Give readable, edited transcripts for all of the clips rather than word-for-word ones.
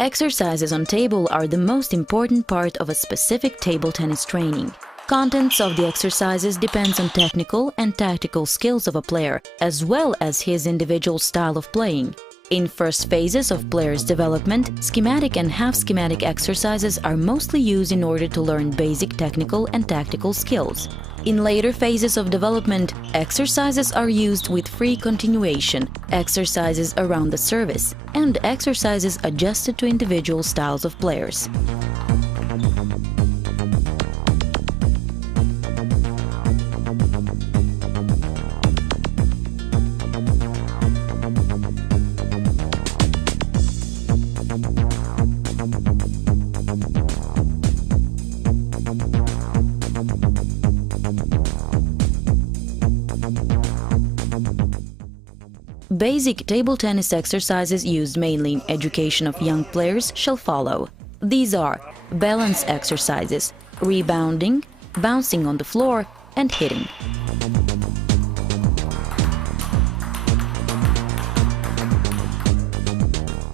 Exercises on table are the most important part of a specific table tennis training. Contents of the exercises depends on technical and tactical skills of a player, as well as his individual style of playing. In first phases of players' development, schematic and half-schematic exercises are mostly used in order to learn basic technical and tactical skills. In later phases of development, exercises are used with free continuation, exercises around the service, and exercises adjusted to individual styles of players. Basic table tennis exercises used mainly in education of young players shall follow. These are balance exercises, rebounding, bouncing on the floor, and hitting.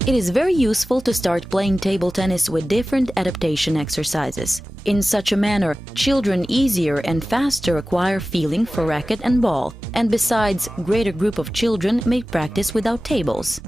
It is very useful to start playing table tennis with different adaptation exercises. In such a manner, children easier and faster acquire feeling for racket and ball, and besides, greater group of children may practice without tables.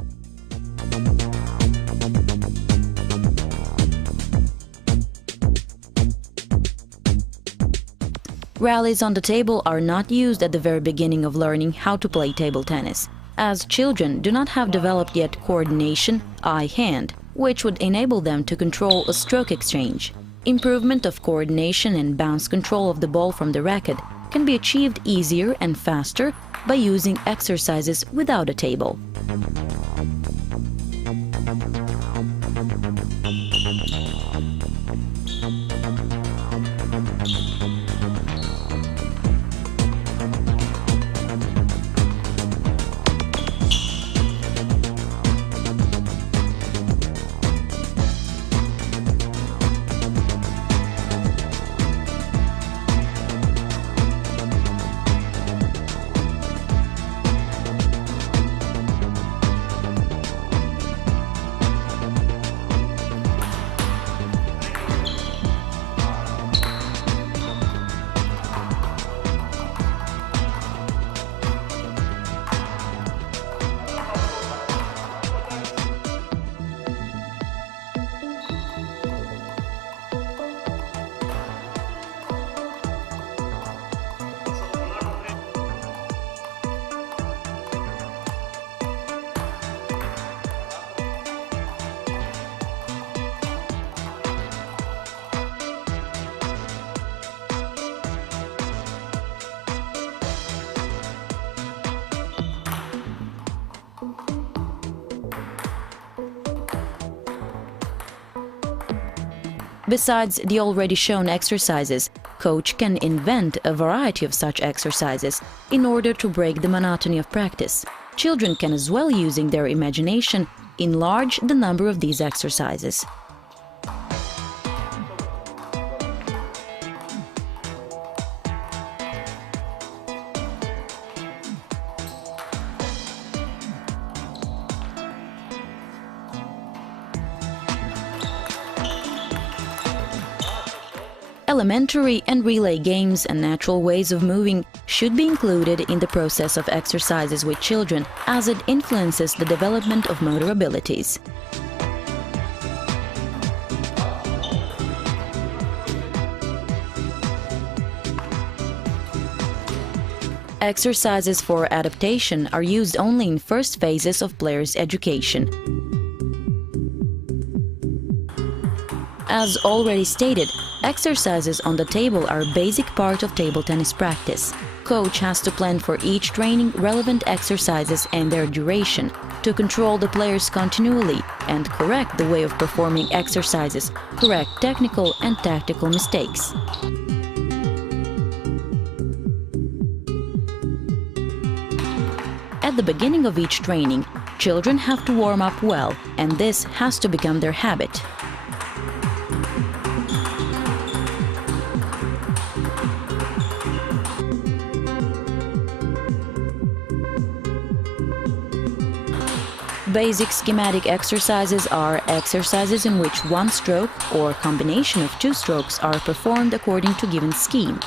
Rallies on the table are not used at the very beginning of learning how to play table tennis, as children do not have developed yet coordination eye-hand, which would enable them to control a stroke exchange. Improvement of coordination and bounce control of the ball from the racket can be achieved easier and faster by using exercises without a table. Besides the already shown exercises, coach can invent a variety of such exercises in order to break the monotony of practice. Children can as well, using their imagination, enlarge the number of these exercises. Elementary and relay games and natural ways of moving should be included in the process of exercises with children, as it influences the development of motor abilities. Exercises for adaptation are used only in first phases of players' education. As already stated, exercises on the table are a basic part of table tennis practice. Coach has to plan for each training relevant exercises and their duration to control the players continually and correct the way of performing exercises, correct technical and tactical mistakes. At the beginning of each training, children have to warm up well, and this has to become their habit. Basic schematic exercises are exercises in which one stroke or combination of two strokes are performed according to given scheme.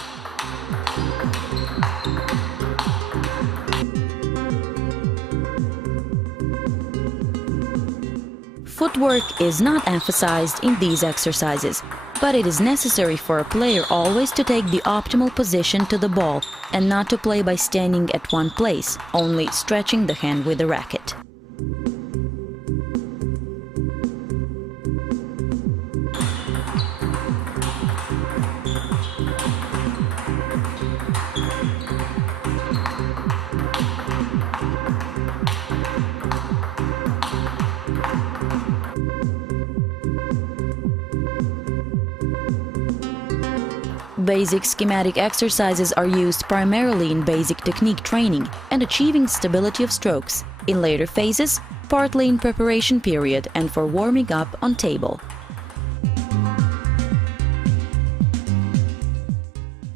Footwork is not emphasized in these exercises, but it is necessary for a player always to take the optimal position to the ball and not to play by standing at one place, only stretching the hand with the racket. Basic schematic exercises are used primarily in basic technique training and achieving stability of strokes, in later phases, partly in preparation period and for warming up on table.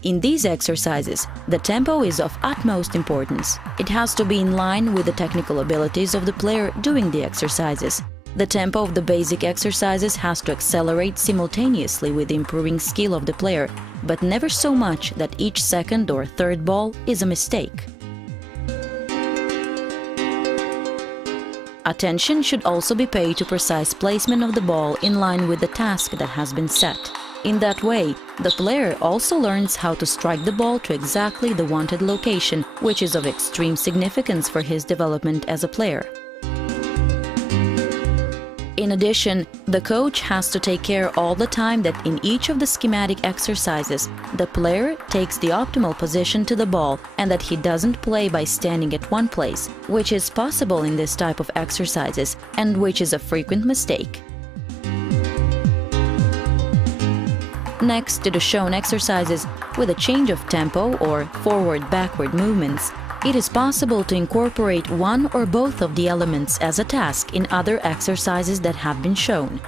In these exercises, the tempo is of utmost importance. It has to be in line with the technical abilities of the player doing the exercises. The tempo of the basic exercises has to accelerate simultaneously with the improving skill of the player, but never so much that each second or third ball is a mistake. Attention should also be paid to precise placement of the ball in line with the task that has been set. In that way, the player also learns how to strike the ball to exactly the wanted location, which is of extreme significance for his development as a player. In addition, the coach has to take care all the time that in each of the schematic exercises, the player takes the optimal position to the ball and that he doesn't play by standing at one place, which is possible in this type of exercises and which is a frequent mistake. Next to the shown exercises with a change of tempo or forward-backward movements, it is possible to incorporate one or both of the elements as a task in other exercises that have been shown.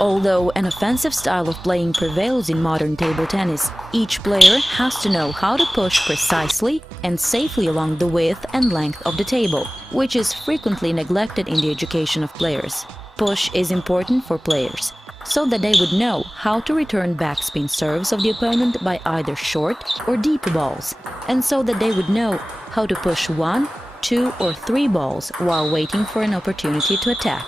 Although an offensive style of playing prevails in modern table tennis, each player has to know how to push precisely and safely along the width and length of the table, which is frequently neglected in the education of players. Push is important for players, so that they would know how to return backspin serves of the opponent by either short or deep balls, and so that they would know how to push 1, 2 or 3 balls while waiting for an opportunity to attack.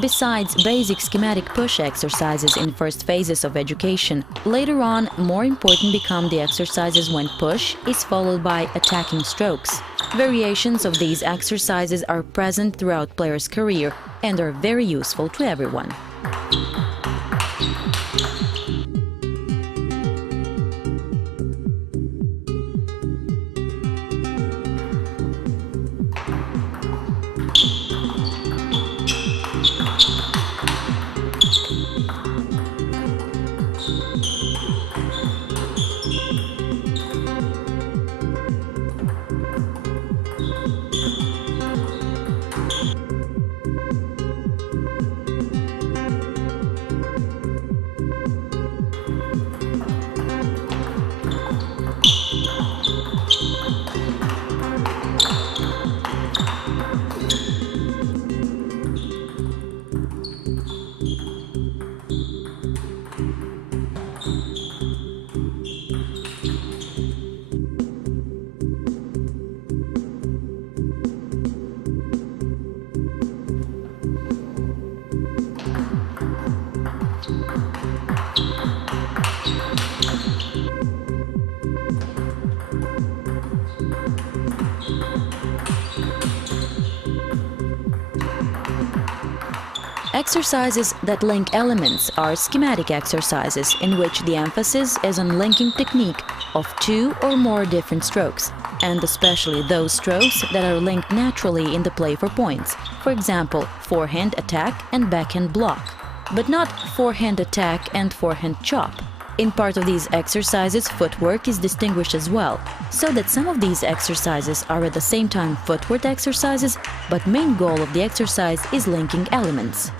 Besides basic schematic push exercises in first phases of education, later on more important become the exercises when push is followed by attacking strokes. Variations of these exercises are present throughout players' career and are very useful to everyone. Exercises that link elements are schematic exercises in which the emphasis is on linking technique of 2 or more different strokes, and especially those strokes that are linked naturally in the play for points, for example, forehand attack and backhand block, but not forehand attack and forehand chop. In part of these exercises, footwork is distinguished as well, so that some of these exercises are at the same time footwork exercises, but main goal of the exercise is linking elements.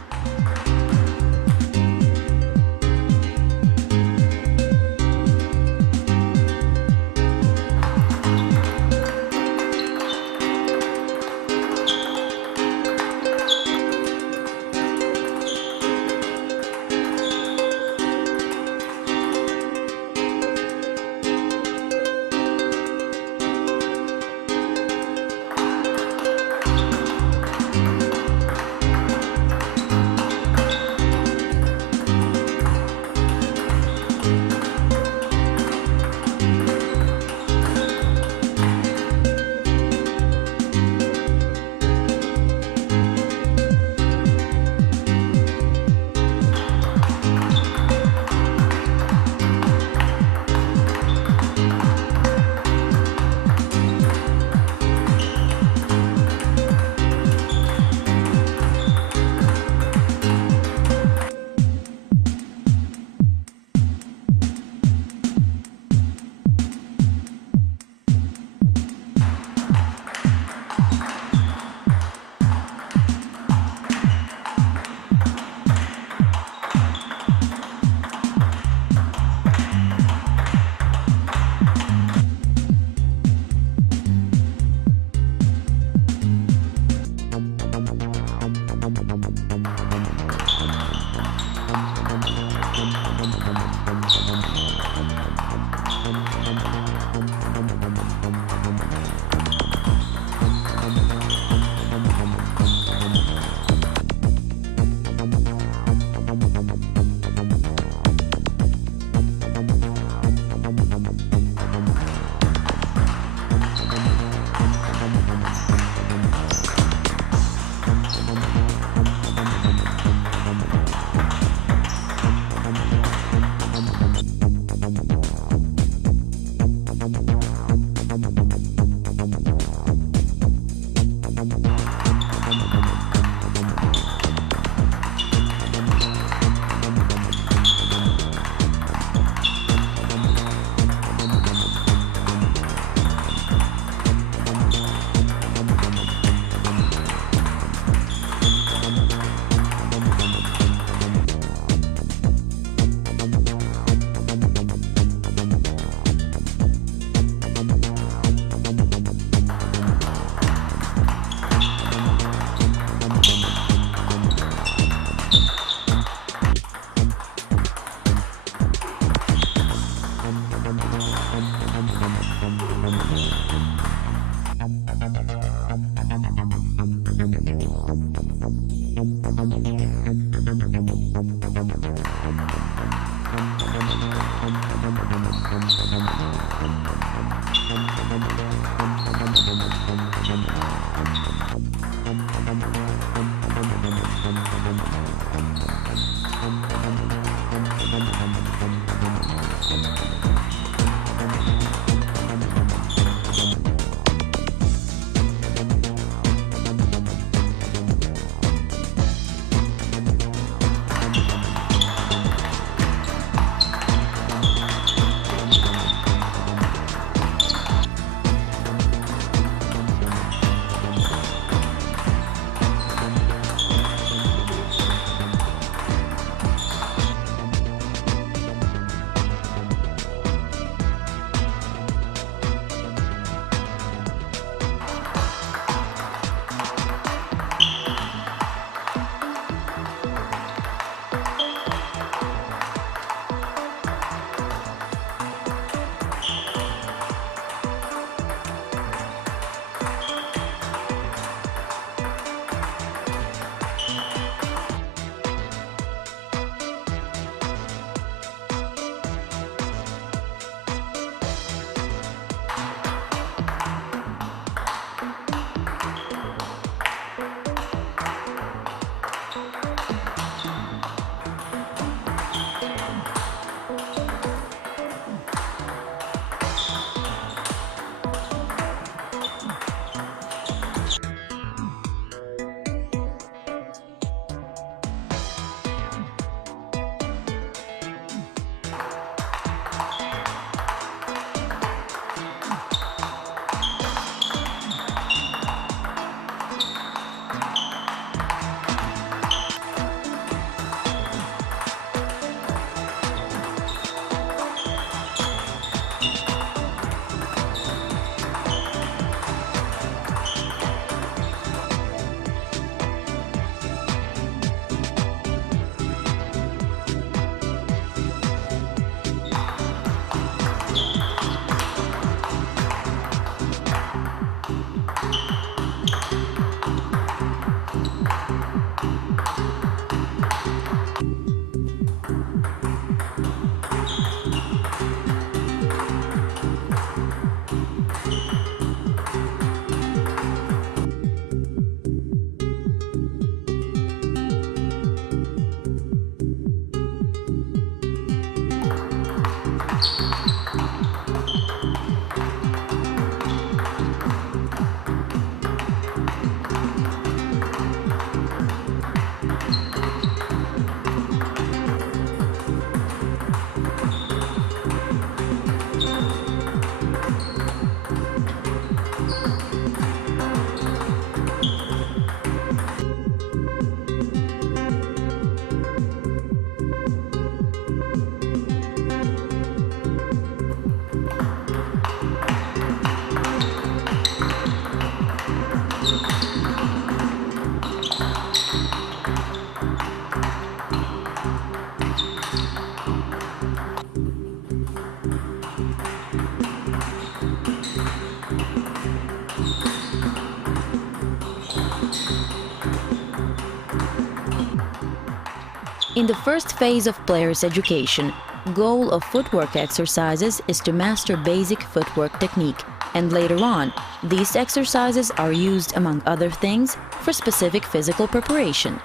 In the first phase of players' education, goal of footwork exercises is to master basic footwork technique, and later on, these exercises are used, among other things, for specific physical preparation.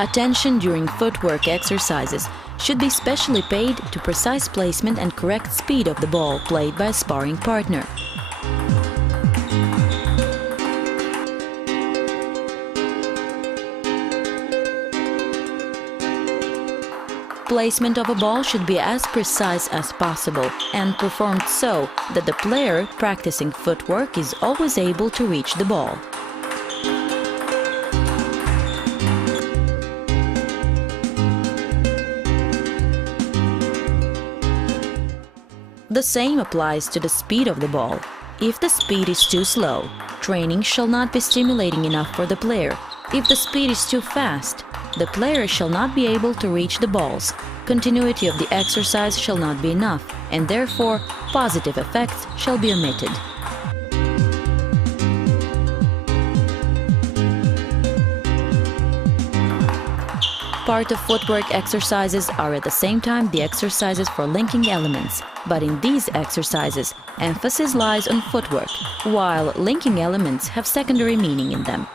Attention during footwork exercises should be specially paid to precise placement and correct speed of the ball played by a sparring partner. Placement of a ball should be as precise as possible and performed so that the player practicing footwork is always able to reach the ball. The same applies to the speed of the ball. If the speed is too slow, training shall not be stimulating enough for the player. If the speed is too fast, the player shall not be able to reach the balls. Continuity of the exercise shall not be enough, and therefore positive effects shall be omitted. Part of footwork exercises are at the same time the exercises for linking elements, but in these exercises, emphasis lies on footwork, while linking elements have secondary meaning in them.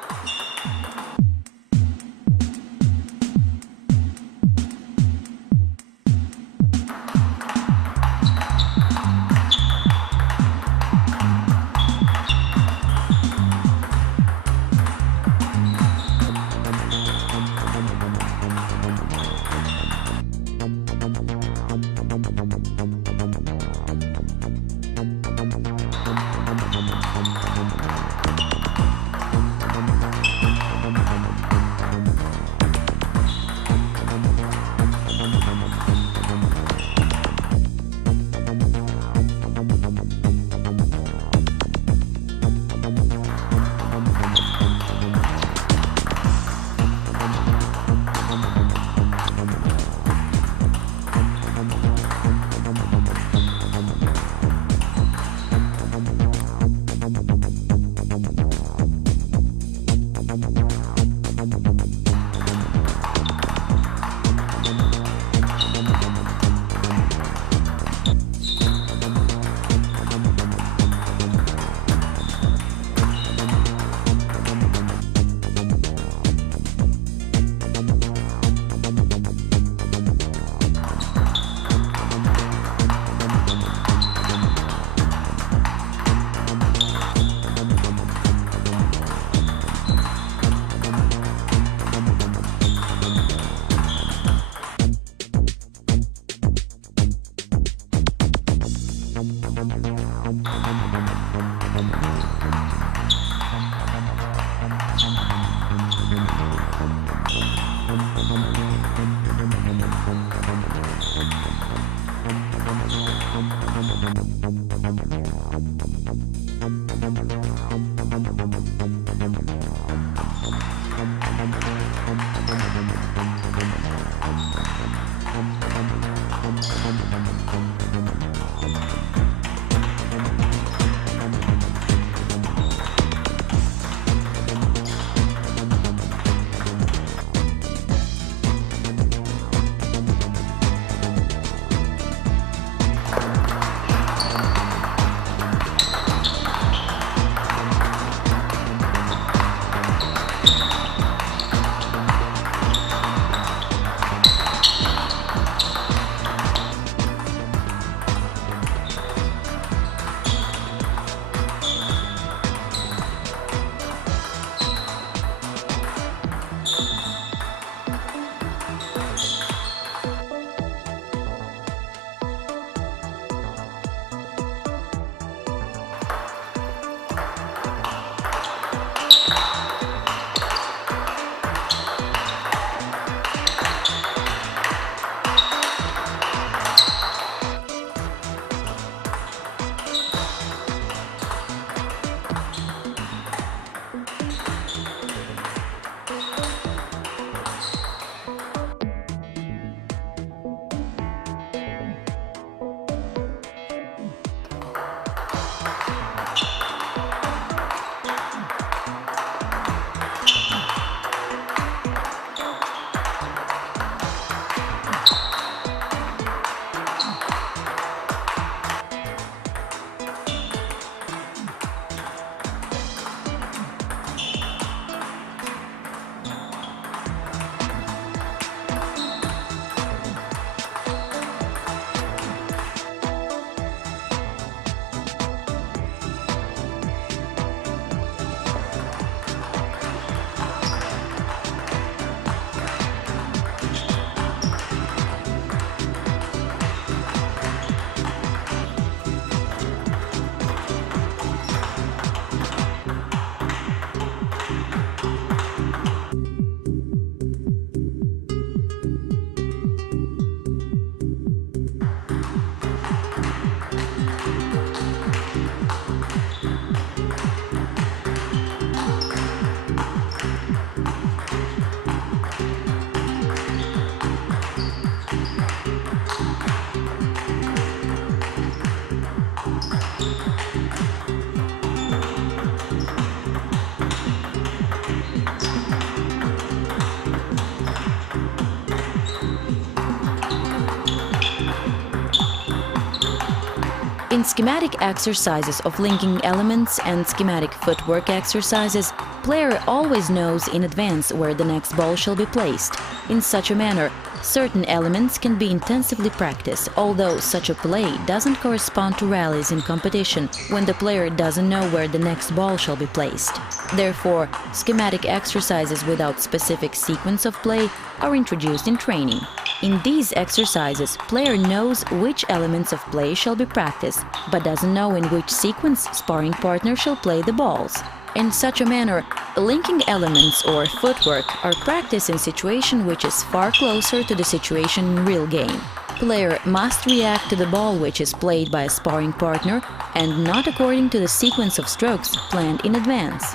In schematic exercises of linking elements and schematic footwork exercises, player always knows in advance where the next ball shall be placed. In such a manner, certain elements can be intensively practiced, although such a play doesn't correspond to rallies in competition when the player doesn't know where the next ball shall be placed. Therefore, schematic exercises without specific sequence of play are introduced in training. In these exercises, player knows which elements of play shall be practiced, but doesn't know in which sequence sparring partner shall play the balls. In such a manner, linking elements or footwork are practiced in situation which is far closer to the situation in real game. Player must react to the ball which is played by a sparring partner and not according to the sequence of strokes planned in advance.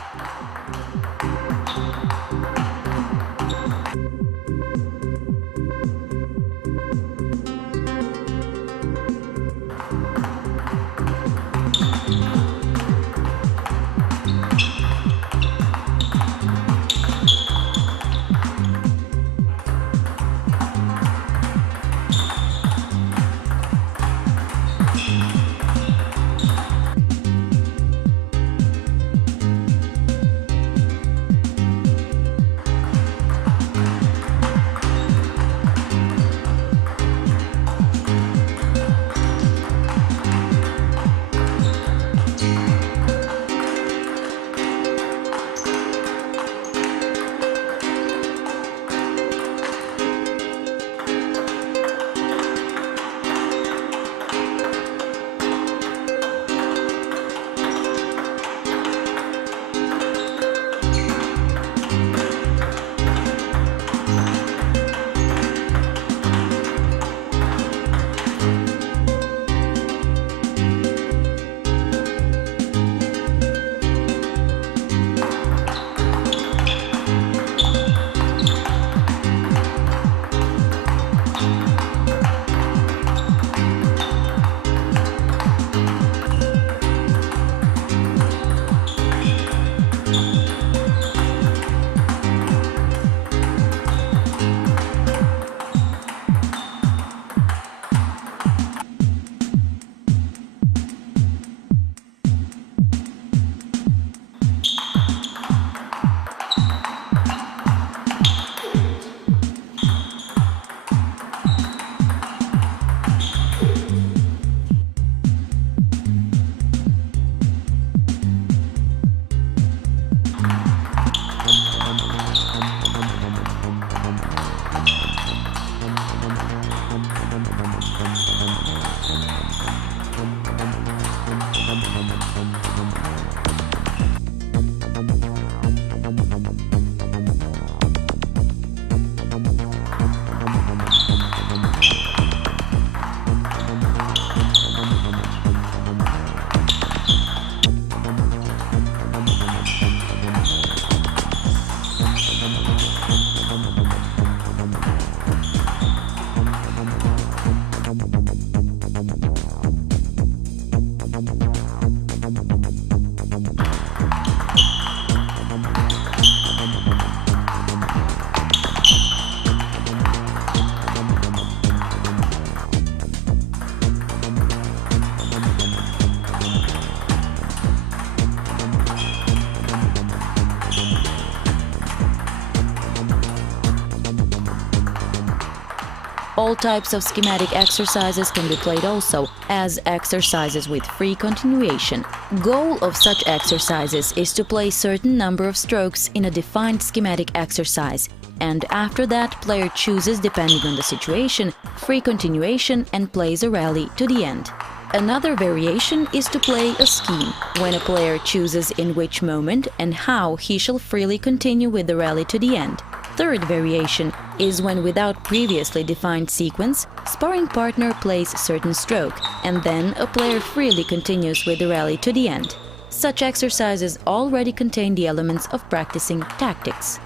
All types of schematic exercises can be played also as exercises with free continuation. Goal of such exercises is to play certain number of strokes in a defined schematic exercise, and after that player chooses, depending on the situation, free continuation and plays a rally to the end. Another variation is to play a scheme, when a player chooses in which moment and how he shall freely continue with the rally to the end. Third variation is when, without previously defined sequence, sparring partner plays certain stroke, and then a player freely continues with the rally to the end. Such exercises already contain the elements of practicing tactics.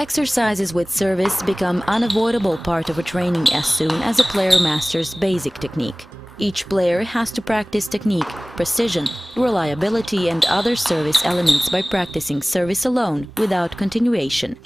Exercises with service become unavoidable part of a training as soon as a player masters basic technique. Each player has to practice technique, precision, reliability and other service elements by practicing service alone without continuation.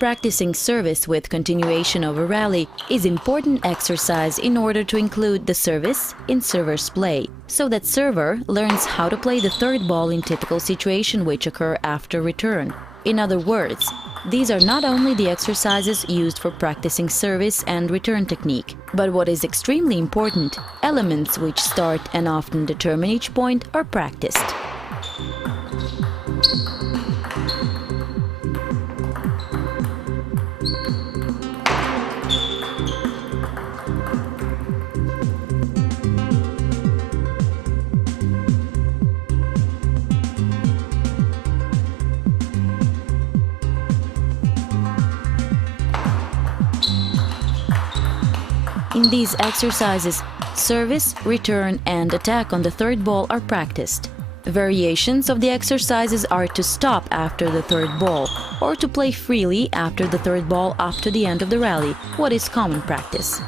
Practicing service with continuation of a rally is important exercise in order to include the service in server's play, so that server learns how to play the third ball in typical situation which occur after return. In other words, these are not only the exercises used for practicing service and return technique, but what is extremely important, elements which start and often determine each point are practiced. In these exercises, service, return and attack on the third ball are practiced. Variations of the exercises are to stop after the third ball or to play freely after the third ball up to the end of the rally, what is common practice.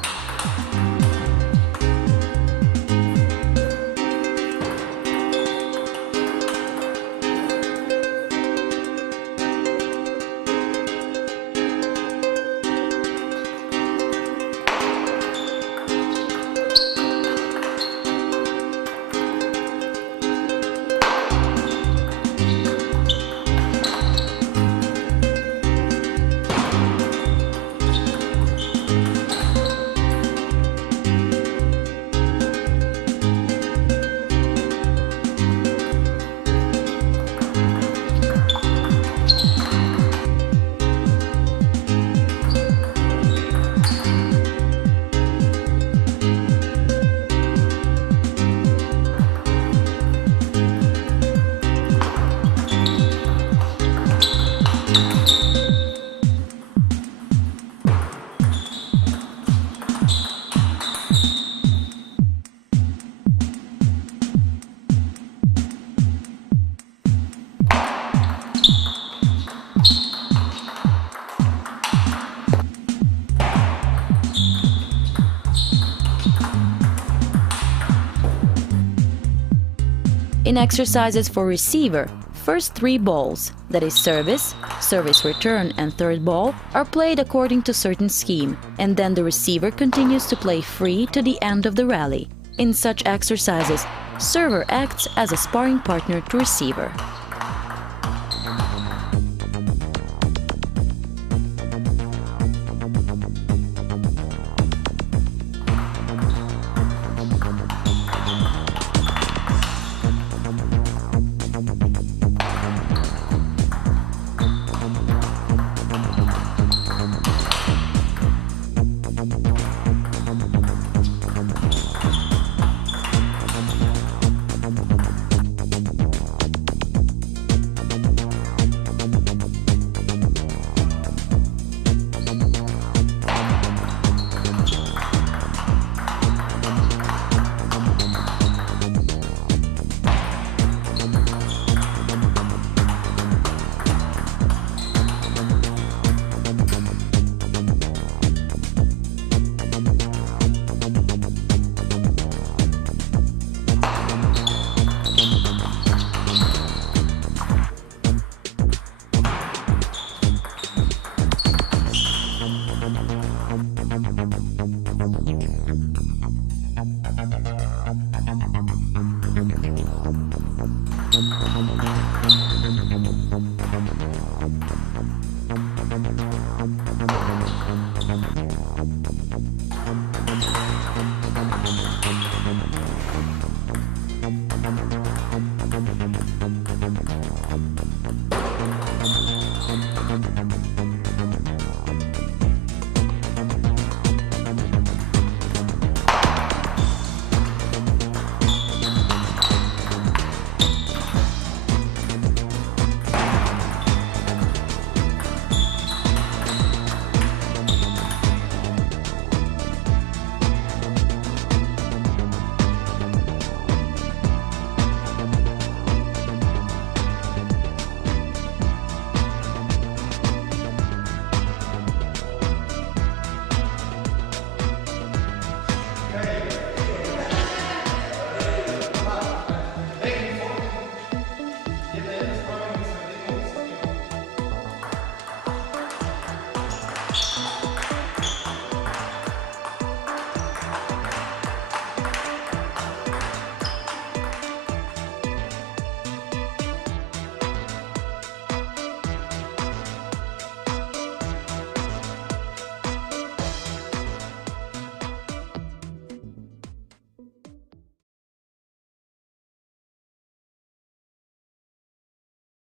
In exercises for receiver, first three balls, that is service, service return and third ball, are played according to certain scheme, and then the receiver continues to play free to the end of the rally. In such exercises, server acts as a sparring partner to receiver.